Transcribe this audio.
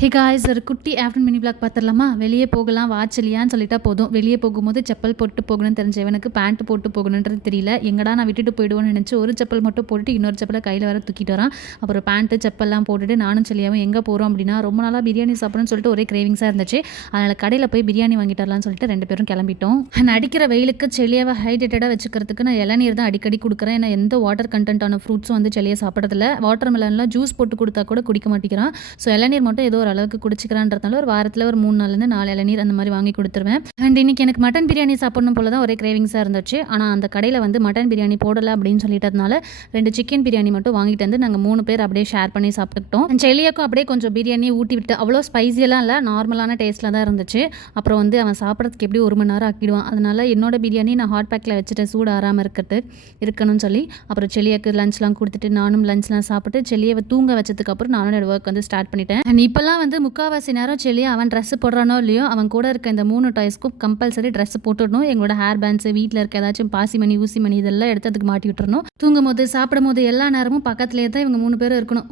Hey guys, ஒரு குட்டி afternoon mini vlog பார்த்துடலாமா? வெளியே போகலாம் வாட்சலியான்னு சொல்லிட்டா போதும். வெளியே போகும்போது செப்பல் போட்டு போகணும்னு தெரிஞ்ச எனக்கு பேண்ட் போட்டு போகணுன்றது தெரியல. எங்கடா நான் விட்டுட்டு போயிடுவோன்னு நினச்சி ஒரு செப்பல் மட்டும் போட்டுட்டு இன்னொரு செப்பலை கையில் வர தூக்கிட்டு வரான். அப்புறம் பேண்ட்டு செப்பல்லாம் போட்டுட்டு நானும் சொல்லியாவும் எங்கே போகிறோம் அப்படின்னா, ரொம்ப நாளாக பிரியாணி சாப்பிடணும்னு சொல்லிட்டு ஒரே கிரேவிங்ஸாக இருந்துச்சு. அதனால் கடையில் போய் பிரியாணி வாங்கிட்டு வரலாம்னு சொல்லிட்டு 2 பேரும் கிளம்பிட்டோம். அடிக்கிற வெயிலுக்கு செளியாவை ஹைட்ரேட்டடாக வச்சுக்கிறதுக்கு நான் இளநீர் தான் அடிக்கடி கொடுக்குறேன். ஏன்னா எந்த வாட்டர் கண்டென்ட்டான ஃப்ரூட்ஸும் வந்து செளியை சாப்பிட்றதில்ல. வாட்டர் மெலன்லாம் ஜூஸ் போட்டு கொடுத்தா கூட குடிக்க மாட்டேங்கிறான். ஸோ இளநீர் மட்டும் ஏதோ ஒரு அளவுக்கு குடிச்சிக்கிறான். ஒரு வாரத்தில் ஒரு 3 நாள்லேருந்து 4 இளநீர் அந்த மாதிரி வாங்கி கொடுத்துருவேன். அண்ட் இன்னைக்கு எனக்கு மட்டன் பிரியாணி சாப்பிடணும் போல தான் ஒரே கிரேவிங்ஸாக இருந்துச்சு. ஆனால் அந்த கடையில் வந்து மட்டன் பிரியாணி போடலை அப்படின்னு சொல்லிட்டதுனால 2 சிக்கன் பிரியாணி மட்டும் வாங்கிட்டு வந்து நாங்கள் 3 பேர் அப்படியே ஷேர் பண்ணி சாப்பிட்டுக்கிட்டோம். செல்லியாக்கும் அப்படியே கொஞ்சம் பிரியாணி ஊட்டி விட்டு அவ்வளோ ஸ்பைசியெல்லாம் இல்லை, நார்மலான டேஸ்ட்டில் தான் இருந்துச்சு. அப்புறம் வந்து அவன் சாப்பிட்றதுக்கு எப்படி 1 மணி நேரம் ஆக்கிடுவான். அதனால என்னோட பிரியாணி நான் ஹாட் பேக்கில் வச்சுட்டு சூடு ஆறாமல் இருக்கணும்னு சொல்லி அப்புறம் செல்லியாக்கு லஞ்ச்லாம் கொடுத்துட்டு நானும் லஞ்ச்லாம் சாப்பிட்டு செல்லியை தூங்க வச்சதுக்கப்புறம் நானும் என்னோட ஒர்க் வந்து ஸ்டார்ட் பண்ணிட்டேன். அண்ட் இப்போல்லாம் வந்து முக்கால்வாசி நேரம் செல்லியா அவன் ட்ரெஸ் போடுறானோ இல்லையோ, அவன் கூட இருக்க இந்த 3 டாய்ஸ்க்கும் கம்பல்சரி ட்ரெஸ் போட்டுடணும். எங்களோட ஹேர் பேண்ட்ஸு, வீட்டில் இருக்க ஏதாச்சும் பாசிமணி ஊசிமணி இதெல்லாம் எடுத்து அதுக்கு மாட்டி விட்டுறணும். தூங்கும் போது சாப்பிடும் போது எல்லா நேரமும் பக்கத்துலேயே தான் இவங்க 3 பேரும் இருக்கணும்.